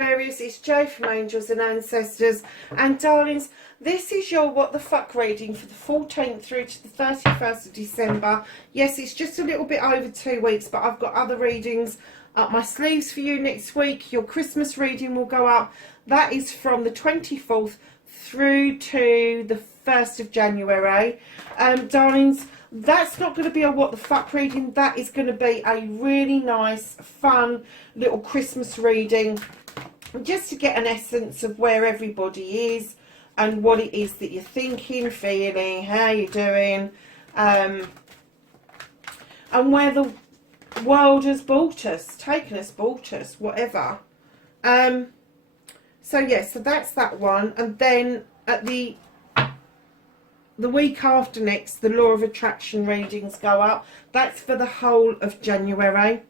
Aquarius, it's Jo from Angels and Ancestors, and darlings, this is your what the fuck reading for the 14th through to the 31st of December. Yes, it's just a little bit over 2 weeks, but I've got other readings up my sleeves for you next week. Your Christmas reading will go up. That is from the 24th through to the 1st of January. Darlings, that's not going to be a what the fuck reading. That is going to be a really nice, fun little Christmas reading, just to get an essence of where everybody is and what it is that you're thinking, feeling, how you're doing, and where the world has brought us, taken us, brought us, whatever. So yes, so that's that one. And then at the week after next, the Law of Attraction readings go up. That's for the whole of January.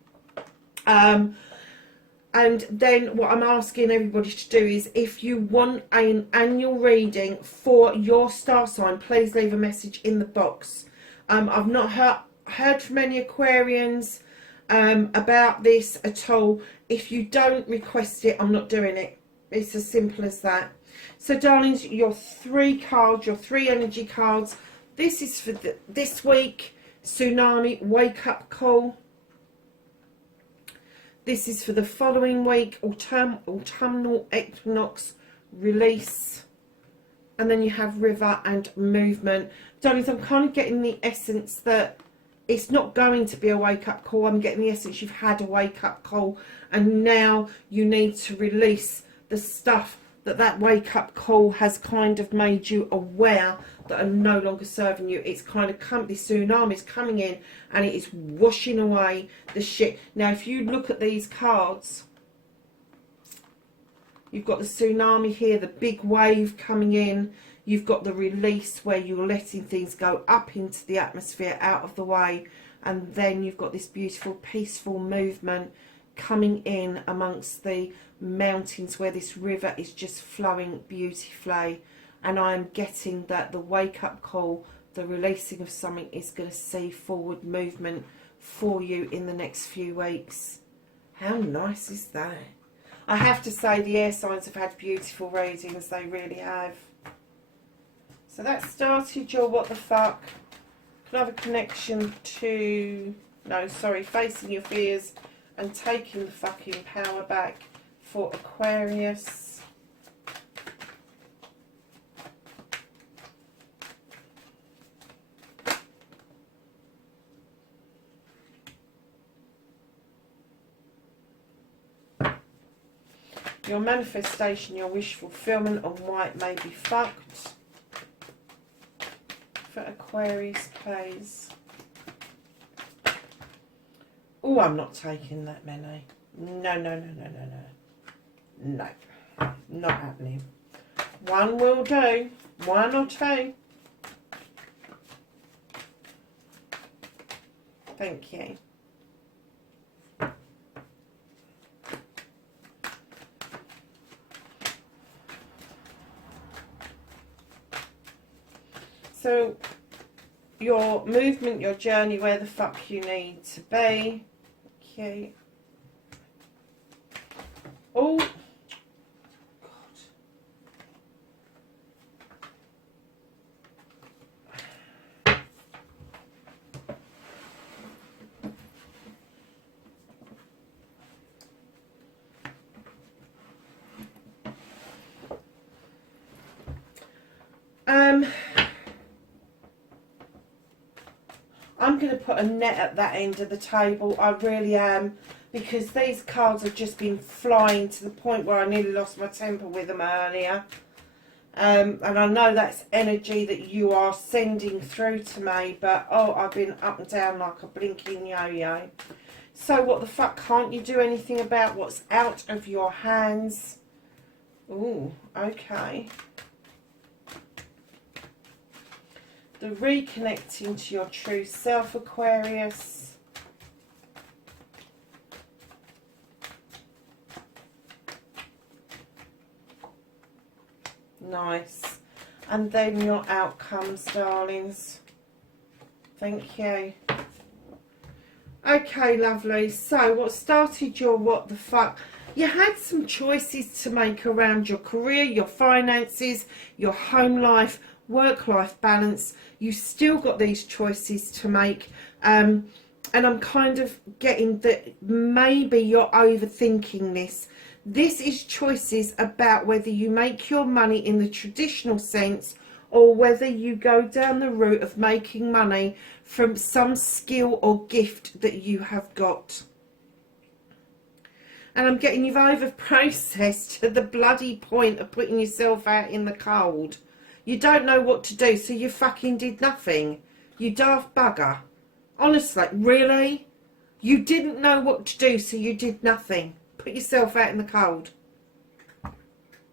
And then what I'm asking everybody to do is, if you want an annual reading for your star sign, please leave a message in the box. I've not heard from any Aquarians about this at all. If you don't request it, I'm not doing it. It's as simple as that. So darlings, your 3 cards, your 3 energy cards. This is for this week. Tsunami, wake up call. This is for the following week, autumnal equinox, release. And then you have river and movement. Darlings, I'm kind of getting the essence that it's not going to be a wake-up call. I'm getting the essence you've had a wake-up call, and now you need to release the stuff that wake-up call has kind of made you aware that are no longer serving you. It's kind of the tsunami is coming in and it is washing away the shit. Now, if you look at these cards, you've got the tsunami here, the big wave coming in. You've got the release where you're letting things go up into the atmosphere, out of the way. And then you've got this beautiful, peaceful movement coming in amongst the mountains where this river is just flowing beautifully. And I'm getting that the wake-up call, the releasing of something, is going to see forward movement for you in the next few weeks. How nice is that? I have to say, the air signs have had beautiful readings. They really have. So that started your what the fuck. Can I have a connection to... No, sorry, facing your fears and taking the fucking power back for Aquarius. Your manifestation, your wish fulfillment, and why it may be fucked. For Aquarius, please. Oh, I'm not taking that many. No, no, no, no, no, no. No, not happening. One will do. 1 or 2. Thank you. So, your movement, your journey, where the fuck you need to be. Okay. Oh, God. I'm going to put a net at that end of the table. I really am, because these cards have just been flying to the point where I nearly lost my temper with them earlier. And I know that's energy that you are sending through to me, but oh, I've been up and down like a blinking yo-yo. So what the fuck, can't you do anything about what's out of your hands? Ooh, okay. The reconnecting to your true self, Aquarius. Nice. And then your outcomes, darlings. Thank you. Okay, lovely. So what started your what the fuck? You had some choices to make around your career, your finances, your home life, work-life balance. You still got these choices to make. And I'm kind of getting that maybe you're overthinking this. This is choices about whether you make your money in the traditional sense or whether you go down the route of making money from some skill or gift that you have got. And I'm getting you've over-processed to the bloody point of putting yourself out in the cold. You don't know what to do, so you fucking did nothing. You daft bugger. Honestly, really? You didn't know what to do, so you did nothing. Put yourself out in the cold.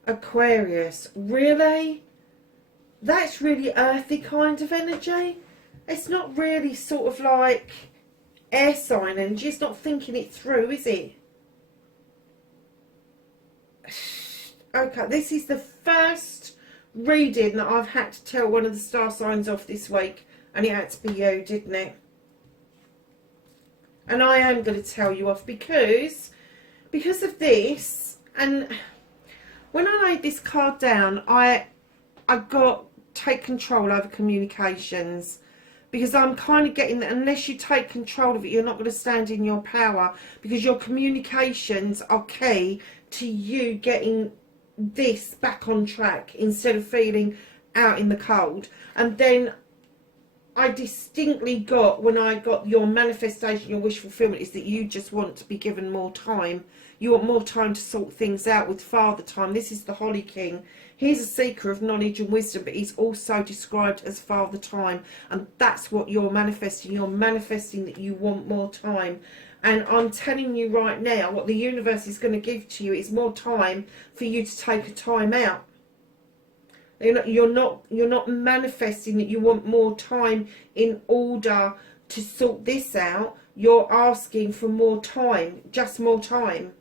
Aquarius, really? That's really earthy kind of energy. It's not really sort of like air sign energy. It's not thinking it through, is it? Okay, this is the first reading that I've had to tell one of the star signs off this week, and it had to be you, didn't it? And I am going to tell you off because of this. And when I laid this card down, I got take control over communications, because I'm kind of getting that unless you take control of it, you're not going to stand in your power, because your communications are key to you getting this back on track instead of feeling out in the cold. And then I distinctly got, when I got your manifestation, your wish fulfillment, is that you just want to be given more time. You want more time to sort things out with Father Time. This is the Holly King. He's a seeker of knowledge and wisdom, but he's also described as Father Time. And that's what you're manifesting. You're manifesting that you want more time. And I'm telling you right now, what the universe is going to give to you is more time for you to take a time out. You're not manifesting that you want more time in order to sort this out. You're asking for more time, just more time.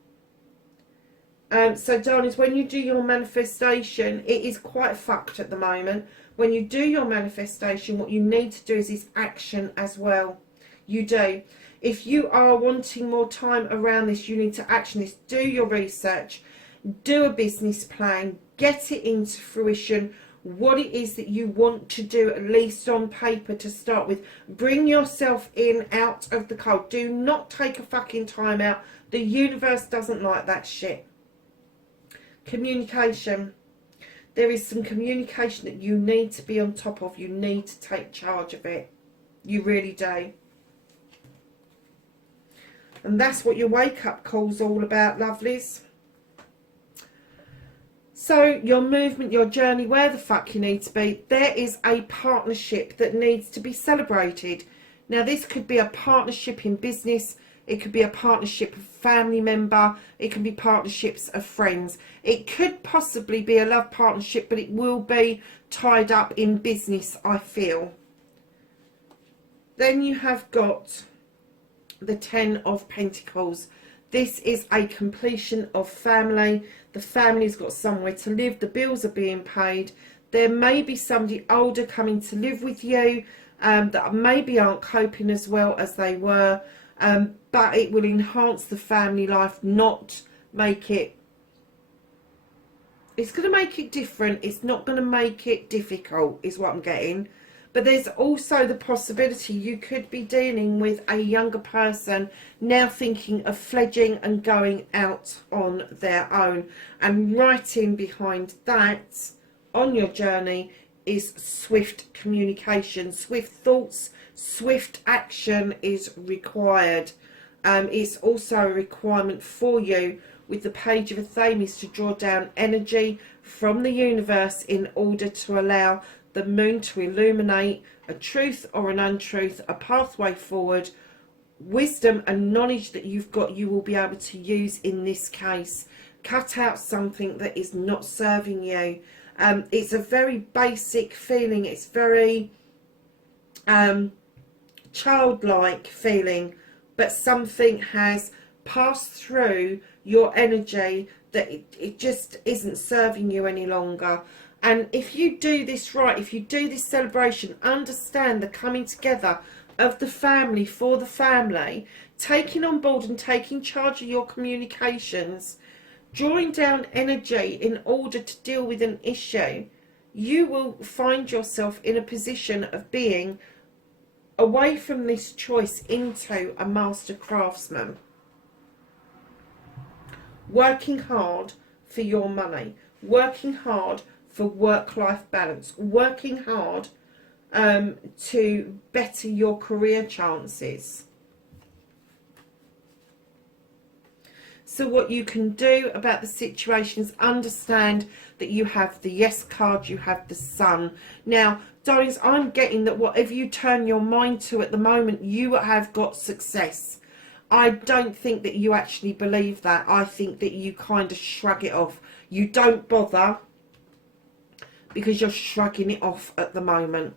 So, darlings, when you do your manifestation, it is quite fucked at the moment. When you do your manifestation, what you need to do is action as well. You do. If you are wanting more time around this, you need to action this. Do your research. Do a business plan. Get it into fruition. What it is that you want to do, at least on paper to start with. Bring yourself in out of the cold. Do not take a fucking time out. The universe doesn't like that shit. Communication. There is some communication that you need to be on top of. You need to take charge of it. You really do. And that's what your wake-up call's all about, lovelies. So, your movement, your journey, where the fuck you need to be, there is a partnership that needs to be celebrated. Now, this could be a partnership in business. It could be a partnership of a family member. It can be partnerships of friends. It could possibly be a love partnership, but it will be tied up in business, I feel. Then you have got the Ten of Pentacles. This is a completion of family. The family's got somewhere to live. The bills are being paid. There may be somebody older coming to live with you that maybe aren't coping as well as they were. But it will enhance the family life, not make it... It's going to make it different. It's not going to make it difficult, is what I'm getting. But there's also the possibility you could be dealing with a younger person now thinking of fledging and going out on their own. And right in behind that, on your journey, is swift communication. Swift thoughts, swift action is required. It's also a requirement for you with the Page of Athames to draw down energy from the universe in order to allow the moon to illuminate a truth or an untruth, a pathway forward. Wisdom and knowledge that you've got, you will be able to use in this case. Cut out something that is not serving you. It's a very basic feeling. It's very childlike feeling, but something has passed through your energy that it just isn't serving you any longer. And if you do this right, if you do this celebration, understand the coming together of the family for the family, taking on board and taking charge of your communications, drawing down energy in order to deal with an issue, you will find yourself in a position of being away from this choice into a master craftsman. Working hard for your money, working hard for work-life balance, working hard to better your career chances. So what you can do about the situation is understand that you have the yes card, you have the sun. Now, darlings, I'm getting that whatever you turn your mind to at the moment, you have got success. I don't think that you actually believe that. I think that you kind of shrug it off. You don't bother because you're shrugging it off at the moment.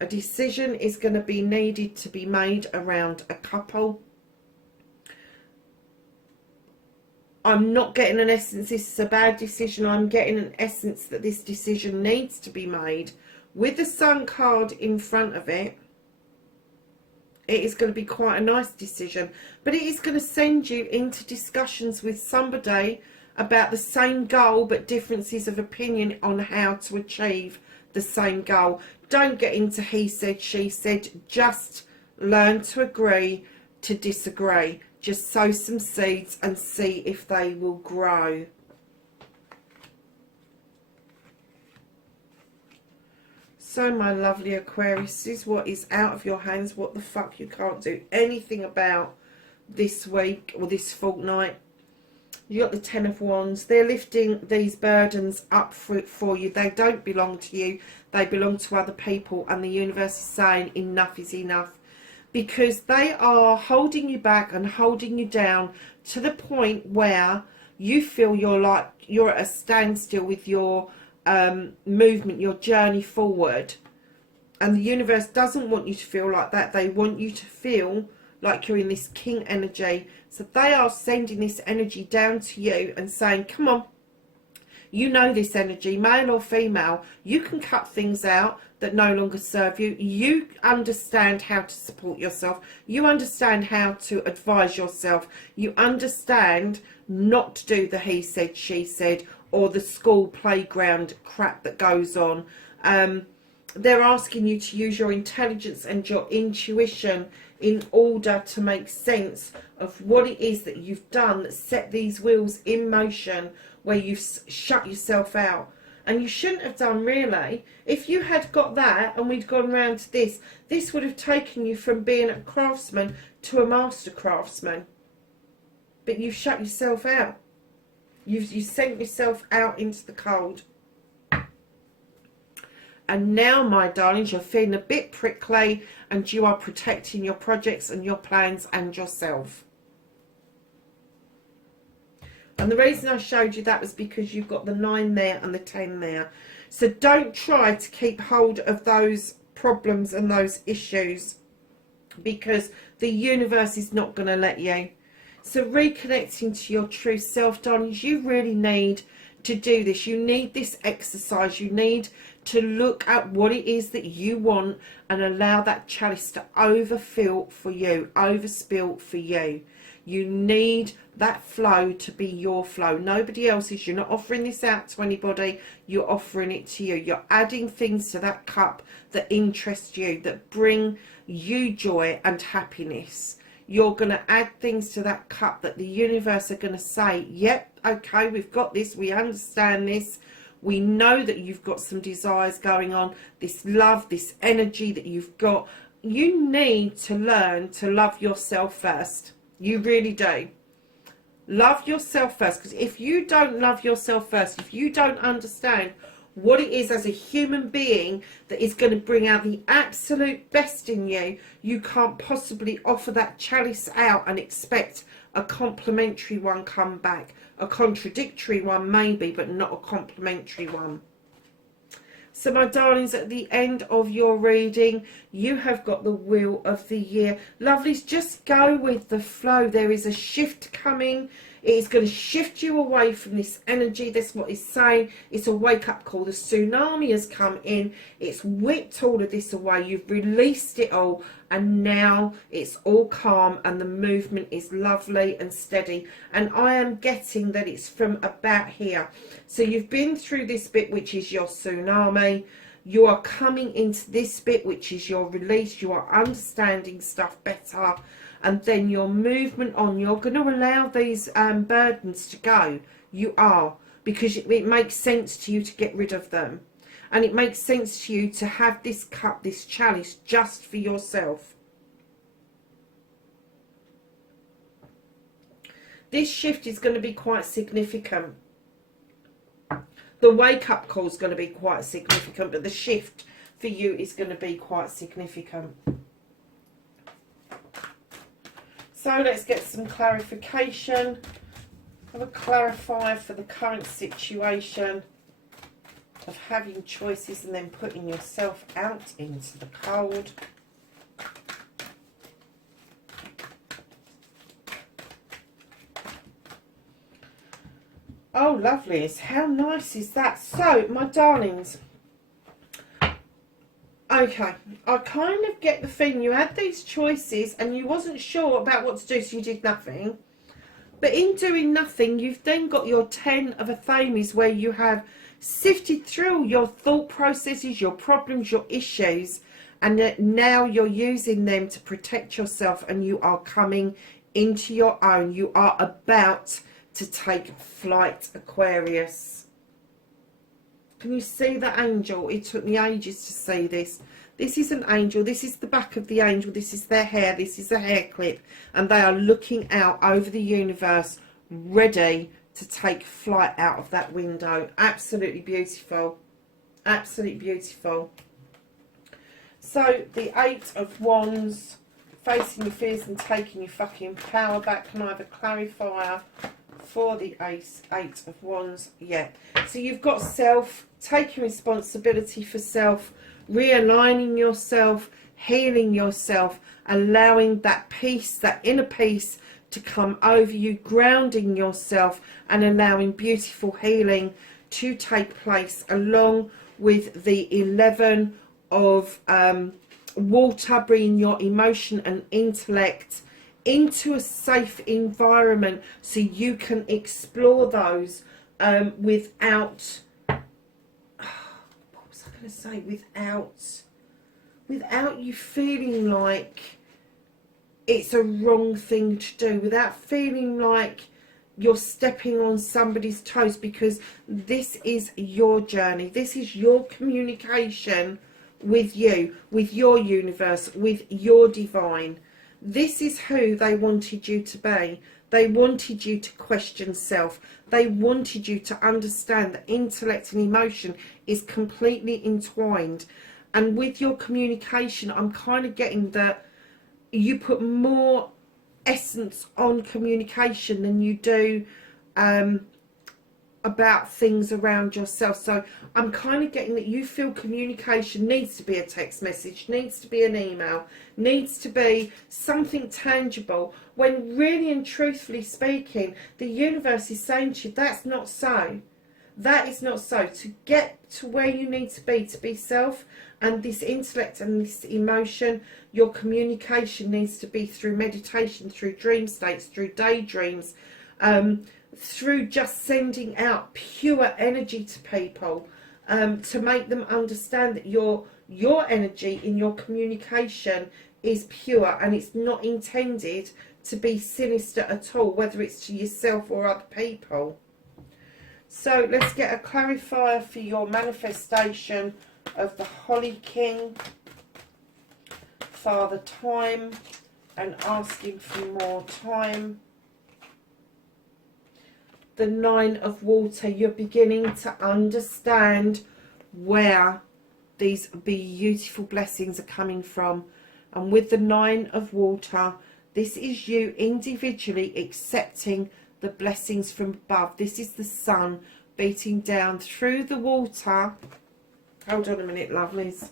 A decision is going to be needed to be made around a couple. I'm not getting an essence this is a bad decision. I'm getting an essence that this decision needs to be made. With the Sun card in front of it, it is going to be quite a nice decision. But it is going to send you into discussions with somebody about the same goal but differences of opinion on how to achieve the same goal. Don't get into he said, she said. Just learn to agree to disagree. Just sow some seeds and see if they will grow. So my lovely Aquarius, this is what is out of your hands, what the fuck you can't do anything about this week or this fortnight. You got the Ten of Wands. They're lifting these burdens up for you. They don't belong to you. They belong to other people. And the universe is saying enough is enough. Because they are holding you back and holding you down to the point where you feel you're at a standstill with your movement, your journey forward. And the universe doesn't want you to feel like that. They want you to feel like you're in this king energy. So they are sending this energy down to you and saying, come on, you know this energy, male or female, you can cut things out that no longer serve you. You understand how to support yourself. You understand how to advise yourself. You understand not to do the he said, she said, or the school playground crap that goes on. They're asking you to use your intelligence and your intuition in order to make sense of what it is that you've done that set these wheels in motion where you've shut yourself out. And you shouldn't have done, really. If you had got that and we'd gone round to this would have taken you from being a craftsman to a master craftsman. But you've shut yourself out. You sent yourself out into the cold. And now, my darlings, you're feeling a bit prickly and you are protecting your projects and your plans and yourself. And the reason I showed you that was because you've got the 9 there and the 10 there. So don't try to keep hold of those problems and those issues because the universe is not going to let you. So reconnecting to your true self, darlings, you really need to do this. You need this exercise. You need to look at what it is that you want and allow that chalice to overfill for you, overspill for you. You need that flow to be your flow, nobody else's. You're not offering this out to anybody, you're offering it to you. You're adding things to that cup that interest you, that bring you joy and happiness. You're going to add things to that cup that the universe are going to say, yep, okay, we've got this, we understand this. We know that you've got some desires going on, this love, this energy that you've got. You need to learn to love yourself first. You really do. Love yourself first. Because if you don't love yourself first, if you don't understand what it is as a human being that is going to bring out the absolute best in you, you can't possibly offer that chalice out and expect a complimentary one come back. A contradictory one maybe, but not a complimentary one. So my darlings, at the end of your reading, you have got the Wheel of the Year. Lovelies, just go with the flow. There is a shift coming It is going to shift you away from this energy. That's what it's saying. It's a wake-up call. The tsunami has come in. It's whipped all of this away. You've released it all. And now it's all calm and the movement is lovely and steady. And I am getting that it's from about here. So you've been through this bit, which is your tsunami. You are coming into this bit, which is your release. You are understanding stuff better. And then your movement on. You're going to allow these burdens to go. You are. Because it makes sense to you to get rid of them. And it makes sense to you to have this cup, this chalice, just for yourself. This shift is going to be quite significant. The wake-up call is going to be quite significant, but the shift for you is going to be quite significant. So let's get some clarification. Have a clarifier for the current situation of having choices and then putting yourself out into the cold. Oh, lovely. How nice is that? So, my darlings, okay, I kind of get the feeling you had these choices and you wasn't sure about what to do, so you did nothing. But in doing nothing, you've then got your 10 of Athames, where you have sifted through your thought processes, your problems, your issues, and that now you're using them to protect yourself and you are coming into your own. You are about to take flight, Aquarius. Can you see the angel? It took me ages to see this. This is an angel. This is the back of the angel. This is their hair. This is a hair clip. And they are looking out over the universe, ready to take flight out of that window. Absolutely beautiful. Absolutely beautiful. So, the 8 of Wands, facing your fears and taking your fucking power back. Can I have a clarifier for the 8 of Wands? Yeah. So you've got self, taking responsibility for self, realigning yourself, healing yourself, allowing that peace, that inner peace to come over you, grounding yourself and allowing beautiful healing to take place, along with the 11 of water, bringing your emotion and intellect into a safe environment so you can explore those without, what was I going to say, without you feeling like it's a wrong thing to do, without feeling like you're stepping on somebody's toes, because this is your journey. This is your communication with you, with your universe, with your divine. This is who they wanted you to be. They wanted you to question self. They wanted you to understand that intellect and emotion is completely entwined. And with your communication, I'm kind of getting that you put more essence on communication than you do about things around yourself. So I'm kind of getting that you feel communication needs to be a text message, needs to be an email, needs to be something tangible, when really and truthfully speaking, the universe is saying to you, that's not so. That is not so. To get to where you need to be self, and this intellect and this emotion, your communication needs to be through meditation, through dream states, through daydreams, through just sending out pure energy to people, to make them understand that your energy in your communication is pure and it's not intended to be sinister at all, whether it's to yourself or other people. So let's get a clarifier for your manifestation of the Holly King, Father Time, and asking for more time. The 9 of Water, you're beginning to understand where these beautiful blessings are coming from. And with the 9 of Water, this is you individually accepting the blessings from above. This is the sun beating down through the water. Hold on a minute, lovelies.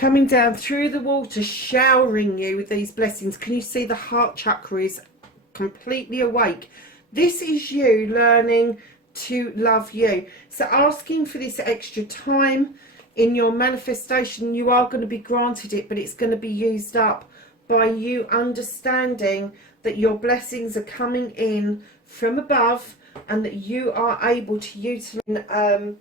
coming down through the water, showering you with these blessings. Can you see the heart chakra is completely awake? This is you learning to love you. So asking for this extra time in your manifestation, you are going to be granted it, but it's going to be used up by you understanding that your blessings are coming in from above, and that you are able to utilize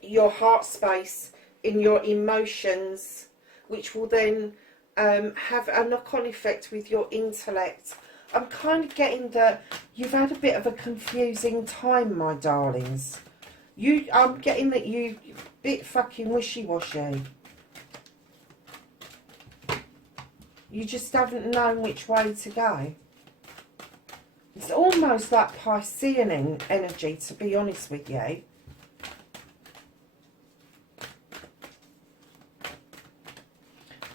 your heart space in your emotions, which will then have a knock-on effect with your intellect. I'm kind of getting that you've had a bit of a confusing time, my darlings. I'm getting that you're a bit fucking wishy-washy. You just haven't known which way to go. It's almost like Piscean energy, to be honest with you.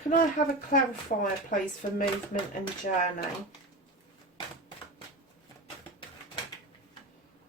Can I have a clarifier, please, for movement and journey?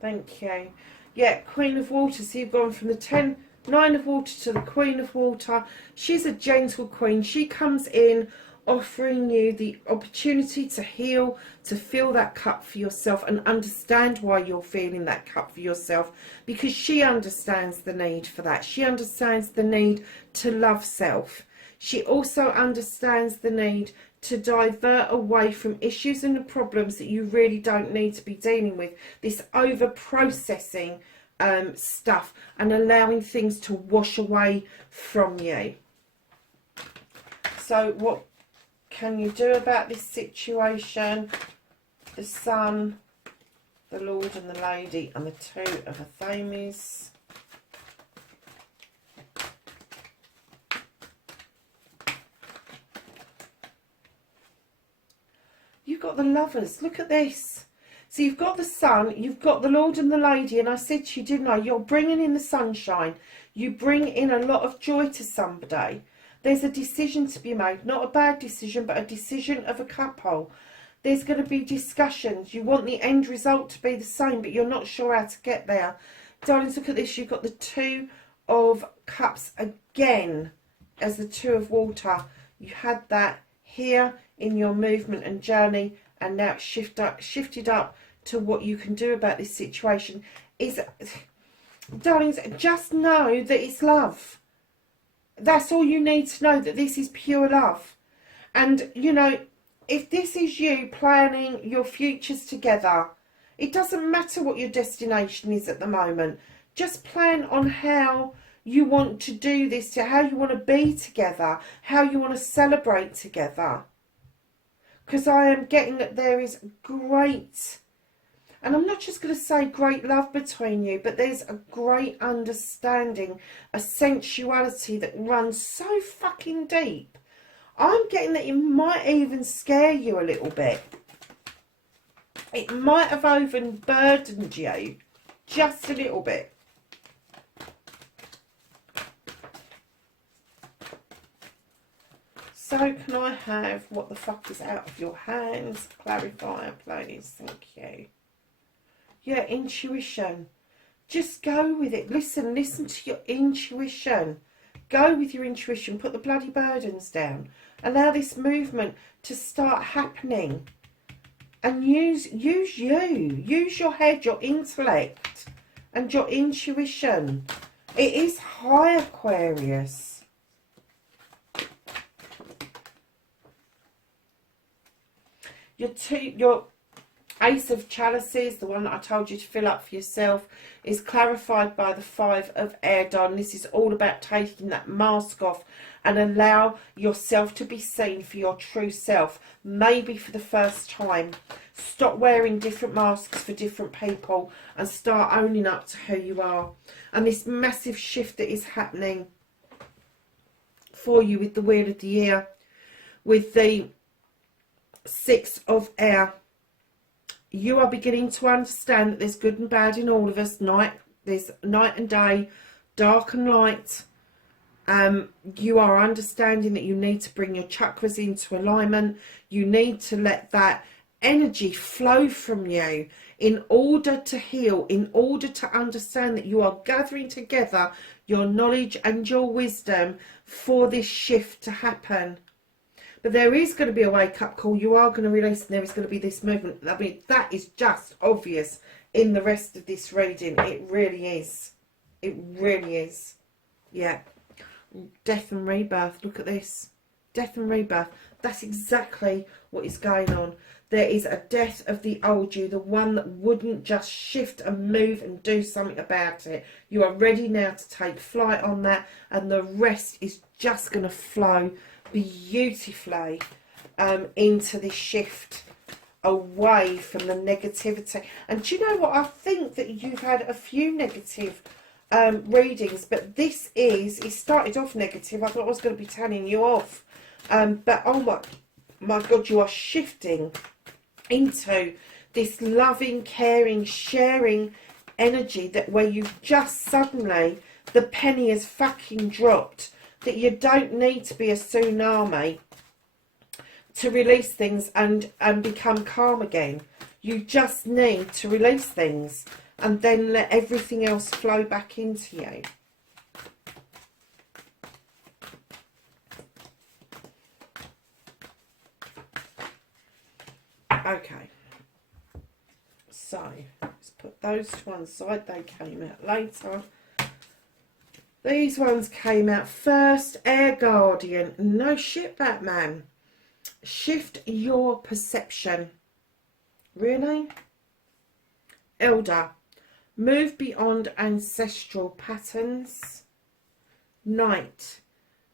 Thank you. Yeah, Queen of Water. So you've gone from the 9 of Water to the Queen of Water. She's a gentle queen. She comes in offering you the opportunity to heal, to fill that cup for yourself and understand why you're feeling that cup for yourself, because she understands the need for that. She understands the need to love self. She also understands the need to divert away from issues and the problems that you really don't need to be dealing with. This over-processing stuff and allowing things to wash away from you. So what can you do about this situation? The Sun, the Lord and the Lady, and the Two of Athames. You've got the Lovers. Look at this. So you've got the Sun, you've got the Lord and the Lady, and I said to you, didn't I? You're bringing in the sunshine. You bring in a lot of joy to somebody. There's a decision to be made. Not a bad decision, but a decision of a couple. There's going to be discussions. You want the end result to be the same, but you're not sure how to get there. Darlings, look at this. You've got the Two of Cups again as the Two of Water. You had that here in your movement and journey, and now it's shifted up to what you can do about this situation. Darlings, just know that it's love. That's all you need to know, that this is pure love. And, you know, if this is you planning your futures together, it doesn't matter what your destination is at the moment. Just plan on how you want to do this, to how you want to be together, how you want to celebrate together. Because I am getting that there is great, and I'm not just going to say great love between you, but there's a great understanding, a sensuality that runs so fucking deep. I'm getting that it might even scare you a little bit. It might have overburdened you just a little bit. So can I have what the fuck is out of your hands? Clarifier, please. Thank you. Yeah, intuition. Just go with it. Listen to your intuition. Go with your intuition. Put the bloody burdens down. Allow this movement to start happening. And use you. Use your head, your intellect, and your intuition. It is high, Aquarius. Your Ace of Chalices, the one that I told you to fill up for yourself, is clarified by the Five of Air, darling. This is all about taking that mask off and allow yourself to be seen for your true self, maybe for the first time. Stop wearing different masks for different people and start owning up to who you are. And this massive shift that is happening for you with the Wheel of the Year, with the Six of Air, you are beginning to understand that there's good and bad in all of us. There's night and day, dark and light. You are understanding that you need to bring your chakras into alignment. You need to let that energy flow from you in order to heal, in order to understand that you are gathering together your knowledge and your wisdom for this shift to happen. But there is going to be a wake-up call. You are going to release, and there is going to be this movement. I mean, that is just obvious in the rest of this reading. It really is. It really is. Yeah. Death and rebirth. Look at this. Death and rebirth. That's exactly what is going on. There is a death of the old you, the one that wouldn't just shift and move and do something about it. You are ready now to take flight on that, and the rest is just going to flow beautifully into this shift away from the negativity. And do you know what? I think that you've had a few negative readings, but this is, it started off negative. I thought I was going to be telling you off, but oh my God, you are shifting into this loving, caring, sharing energy, that where you've just suddenly, the penny has fucking dropped, that you don't need to be a tsunami to release things and become calm again. You just need to release things and then let everything else flow back into you. Okay, so let's put those to one side. They came out later. These ones came out first. Air Guardian. No shit, Batman. Shift your perception. Really? Elder. Move beyond ancestral patterns. Knight.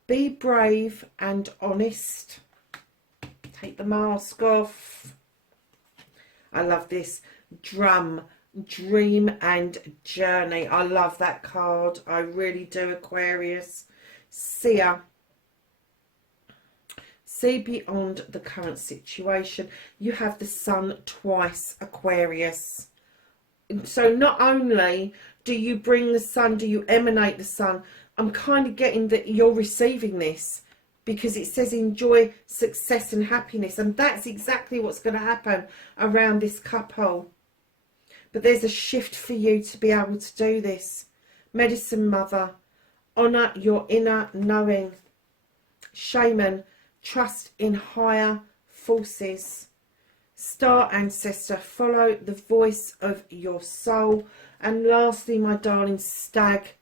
Be brave and honest. Take the mask off. I love this. Drum. Dream and journey. I love that card. I really do, Aquarius. Seer. See beyond the current situation. You have the sun twice, Aquarius. So not only do you bring the sun, do you emanate the sun, I'm kind of getting that you're receiving this, because it says enjoy success and happiness, and that's exactly what's going to happen around this couple. But there's a shift for you to be able to do this. Medicine Mother, honour your inner knowing. Shaman, trust in higher forces. Star Ancestor, follow the voice of your soul. And lastly, my darling, Stag,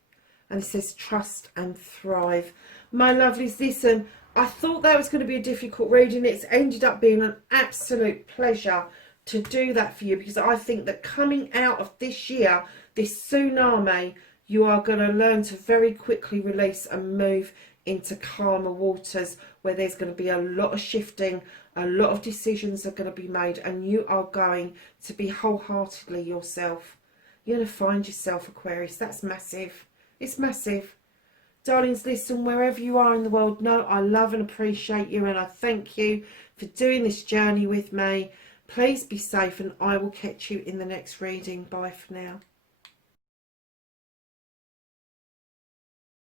and it says trust and thrive. My lovelies, listen, I thought that was going to be a difficult reading. It's ended up being an absolute pleasure to do that for you, because I think that coming out of this year, this tsunami, you are going to learn to very quickly release and move into calmer waters, where there's going to be a lot of shifting, a lot of decisions are going to be made, and you are going to be wholeheartedly yourself. You're going to find yourself, Aquarius. That's massive. It's massive. Darlings, listen, wherever you are in the world, know I love and appreciate you, and I thank you for doing this journey with me. Please be safe, and I will catch you in the next reading. Bye for now.